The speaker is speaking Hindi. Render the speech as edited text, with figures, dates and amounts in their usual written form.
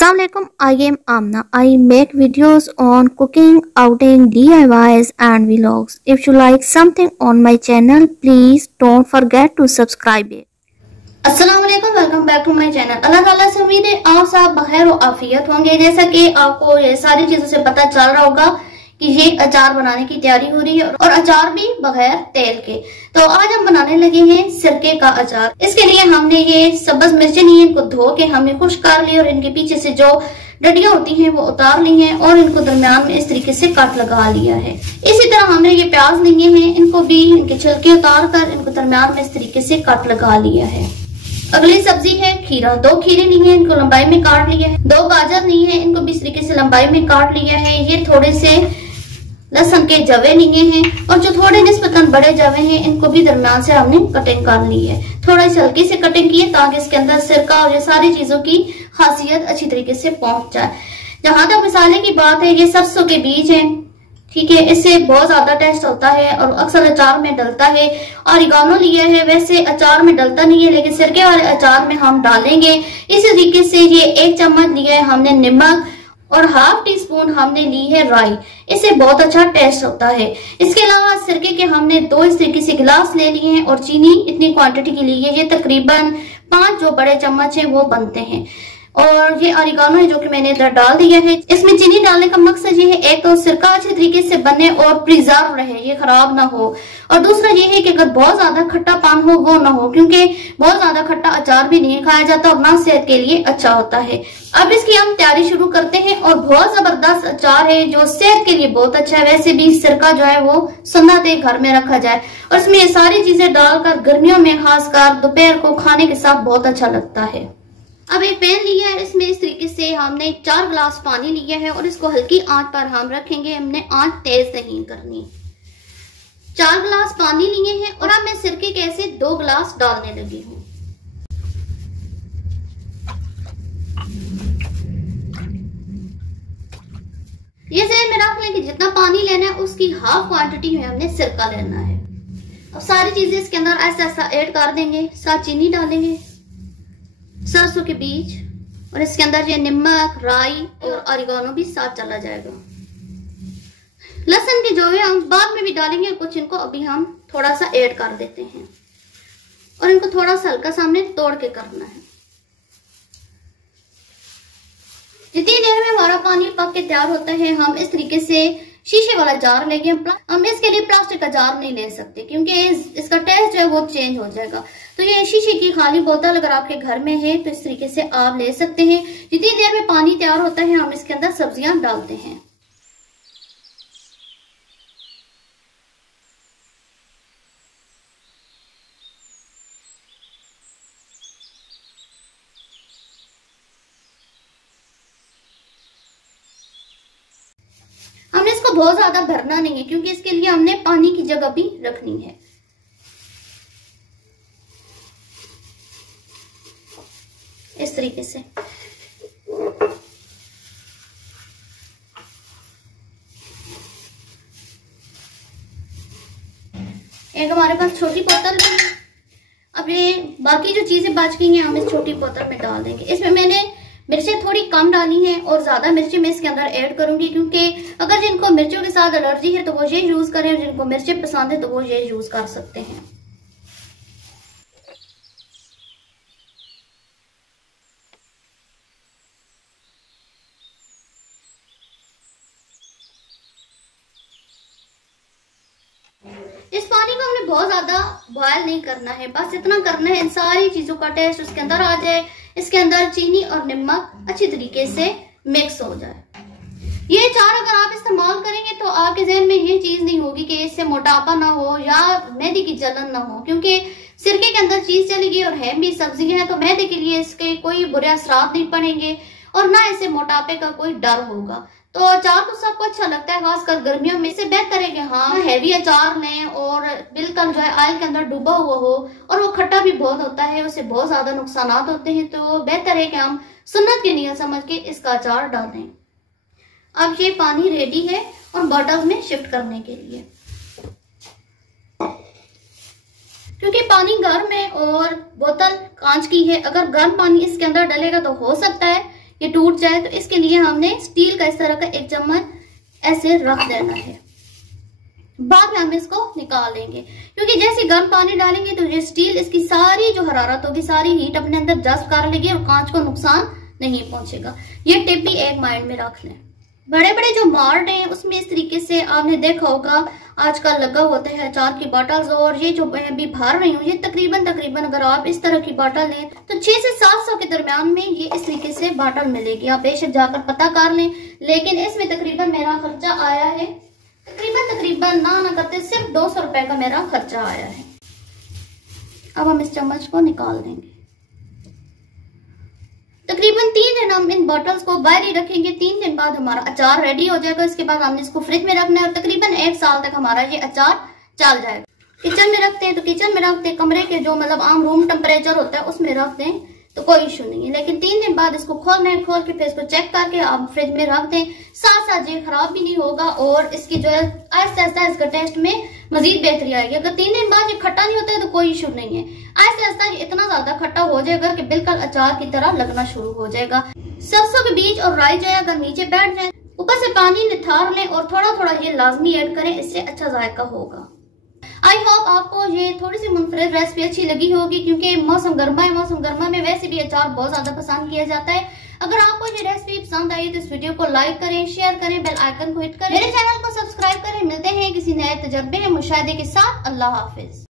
Assalamualaikum, I am Amna. I make videos on cooking, outing, DIYs and vlogs. If you like something on my channel, please don't forget to subscribe it. अस्सलामुअलैकुम, welcome back to my channel. अल्लाह ताला से उम्मीद है आप सब बखैर और आफियत होंगे। जैसा कि आपको ये सारी चीजों से पता चल रहा होगा कि ये अचार बनाने की तैयारी हो रही है और अचार भी बगैर तेल के। तो आज हम बनाने लगे हैं सिरके का अचार। इसके लिए हमने ये सब्ज मिर्चें ली हैं, इनको धो के हमने खुश्क कर ली और इनके पीछे से जो डंडियां होती हैं वो उतार ली हैं और इनको दरमियान में इस तरीके से कट लगा लिया है। इसी तरह हमने ये प्याज लिए हैं, इनको भी इनके छिलके उतार कर इनको दरमियान में इस तरीके से कट लगा लिया है। अगली सब्जी है खीरा। 2 खीरे लिए हैं, इनको लंबाई में काट लिया है। 2 गाजर लिए हैं, इनको भी इस तरीके से लंबाई में काट लिया है। ये थोड़े से लहसुन के जवे लिए हैं और जो थोड़े निस्बतन बड़े जवे हैं इनको भी दरमियान से हमने कटिंग कर ली है। थोड़ा सी हल्की से कटिंग की है ताकि इसके अंदर सिरका और ये सारी चीजों की खासियत अच्छी तरीके से पहुंच जाए। जहां तक मसाले की बात है, ये सरसों के बीज है, ठीक है, इससे बहुत ज्यादा टेस्ट होता है और अक्सर अचार में डलता है। ऑरिगानो लिया है, वैसे अचार में डलता नहीं है लेकिन सिरके वाले अचार में हम डालेंगे। इसी तरीके से ये 1 चम्मच लिया है हमने नमक और ½ टीस्पून हमने ली है राई, इससे बहुत अच्छा टेस्ट होता है। इसके अलावा सिरके के हमने 2 इस तरीके से गिलास ले लिए हैं और चीनी इतनी क्वांटिटी की ली है, ये तकरीबन 5 जो बड़े चम्मच है वो बनते हैं। और ये ऑरिगानो है जो कि मैंने इधर डाल दिया है। इसमें चीनी डालने का मकसद ये है, एक तो सिरका अच्छे तरीके से बने और प्रिजर्व रहे, ये खराब ना हो, और दूसरा ये है कि अगर बहुत ज्यादा खट्टापन हो वो ना हो, क्योंकि बहुत ज्यादा खट्टा अचार भी नहीं खाया जाता और ना सेहत के लिए अच्छा होता है। अब इसकी हम तैयारी शुरू करते हैं और बहुत जबरदस्त अचार है जो सेहत के लिए बहुत अच्छा है। वैसे भी सिरका जो है वो सुन्नत है, घर में रखा जाए और इसमें ये सारी चीजें डालकर गर्मियों में खासकर दोपहर को खाने के साथ बहुत अच्छा लगता है। अब एक पैन लिया है, इसमें इस तरीके से हमने 4 गिलास पानी लिया है और इसको हल्की आंच पर हम रखेंगे, हमने आंच तेज नहीं करनी। 4 गिलास पानी लिए हैं और अब मैं सिरके के ऐसे 2 गिलास डालने लगी हूँ। ये ज़हन में रख लें कि जितना पानी लेना है उसकी ½ क्वांटिटी में हमने सिरका लेना है। अब सारी चीजें इसके अंदर ऐसा ऐसा ऐड कर देंगे, साथ चीनी डालेंगे, सरसों के बीज और इसके अंदर ये नमक, राई और ऑरिगानो भी साथ चला जाएगा। लहसुन के जो है हम बाद में भी डालेंगे, कुछ इनको अभी हम थोड़ा सा ऐड कर देते हैं और इनको थोड़ा सा हल्का सामने तोड़ के करना है। जितनी देर में हमारा पानी पक के तैयार होता है हम इस तरीके से शीशे वाला जार लेंगे। हम इसके लिए प्लास्टिक का जार नहीं ले सकते क्योंकि इसका टेस्ट जो है वो चेंज हो जाएगा। तो ये शीशे की खाली बोतल अगर आपके घर में है तो इस तरीके से आप ले सकते हैं। जितनी देर में पानी तैयार होता है हम इसके अंदर सब्जियां डालते हैं। हमने इसको बहुत ज्यादा भरना नहीं है क्योंकि इसके लिए हमने पानी की जगह भी रखनी है। इस तरीके से एक हमारे पास छोटी बोतल है। अब ये बाकी जो चीजें बच गई हैं हम इस छोटी बोतल में डाल देंगे। इसमें मैंने मिर्चें थोड़ी कम डाली हैं और ज्यादा मिर्चें मैं इसके अंदर ऐड करूंगी क्योंकि अगर जिनको मिर्चों के साथ एलर्जी है तो वो ये यूज करें और जिनको मिर्चें पसंद है तो वो ये यूज कर सकते हैं। इस पानी को हमने बहुत ज्यादा बॉयल नहीं करना है, बस इतना करना है इन सारी चीजों का टेस्ट उसके अंदर आ जाए, इसके अंदर चीनी और नमक अच्छी तरीके से मिक्स हो जाए। ये अचार अगर आप इस्तेमाल करेंगे तो आपके जहन में ये चीज नहीं होगी कि इससे मोटापा ना हो या मैदे की जलन ना हो, क्योंकि सिरके के अंदर चीज चलेगी और है भी सब्जी है तो मैदे के लिए इसके कोई बुरे असरात नहीं पड़ेंगे और ना इसे मोटापे का कोई डर होगा। तो अचार तो सबको अच्छा लगता है, खासकर गर्मियों में। इससे बेहतर है कि हाँ हैवी अचार लें और बिल्कुल जो है ऑयल के अंदर डूबा हुआ हो और वो खट्टा भी बहुत होता है, उससे बहुत ज्यादा नुकसान होते हैं। तो बेहतर है कि हम सुन्नत की नियत समझ के इसका अचार डालें। अब ये पानी रेडी है और बॉटल में शिफ्ट करने के लिए, क्योंकि पानी गर्म है और बोतल कांच की है। अगर गर्म पानी इसके अंदर डलेगा तो हो सकता है ये टूट जाए। तो इसके लिए हमने स्टील का इस तरह का एक चम्मच ऐसे रख देना है। बाद में हम इसको निकाल लेंगे, क्योंकि जैसे गर्म पानी डालेंगे तो ये स्टील इसकी सारी जो हरारत होगी, सारी हीट अपने अंदर जज्ब कर लेगी और कांच को नुकसान नहीं पहुंचेगा। ये टिप भी एक माइंड में रख लें। बड़े बड़े जो मार्ट हैं उसमें इस तरीके से आपने देखा होगा आजकल लगा होता है अचार की बॉटल्स, और ये जो मैं अभी भर रही हूँ ये तकरीबन अगर आप इस तरह की बॉटल लें तो 600 से 700 के दरमियान में ये इस तरीके से बॉटल मिलेगी। आप बेशक जाकर पता कर लें, लेकिन इसमें तकरीबन मेरा खर्चा आया है तकरीबन ना करते सिर्फ 200 रुपए का मेरा खर्चा आया है। अब हम इस चम्मच को निकाल देंगे। तकरीबन 3 दिन हम इन बॉटल्स को बाहर ही रखेंगे। 3 दिन बाद हमारा अचार रेडी हो जाएगा। इसके बाद हमने इसको फ्रिज में रखना है और तकरीबन 1 साल तक हमारा ये अचार चल जाएगा। किचन में रखते हैं तो किचन में रखते हैं, कमरे के जो मतलब आम रूम टेम्परेचर होता है उसमें रखते हैं तो कोई इशू नहीं है। लेकिन 3 दिन बाद इसको खोलना है, खोल के फिर इसको चेक करके आप फ्रिज में रख दें। साथ साथ ये खराब भी नहीं होगा और इसकी जो है आहिस्ता आहिस्ता इसका टेस्ट में मजीद बेहतरी आएगी। अगर 3 दिन बाद ये खट्टा नहीं होता है तो कोई इशू नहीं है। आहिस्ता आहिस्ता ये इतना ज्यादा खट्टा हो जाएगा कि बिल्कुल अचार की तरह लगना शुरू हो जाएगा। सरसों के बीज और राई जो है अगर नीचे बैठ जाए, ऊपर से पानी निथार लें और थोड़ा थोड़ा ये लाजमी ऐड करें, इससे अच्छा जायका होगा। आई होप आपको ये थोड़ी सी मुनफरिद रेसिपी अच्छी लगी होगी, क्योंकि मौसम गर्मा है। मौसम गर्मा में वैसे भी अचार बहुत ज्यादा पसंद किया जाता है। अगर आपको ये रेसिपी पसंद आई तो इस वीडियो को लाइक करें, शेयर करें, बेल आइकन को हिट करें, मेरे चैनल को सब्सक्राइब करें। मिलते हैं किसी नए तजर्बे या मुशाहिदे के साथ। अल्लाह हाफिज।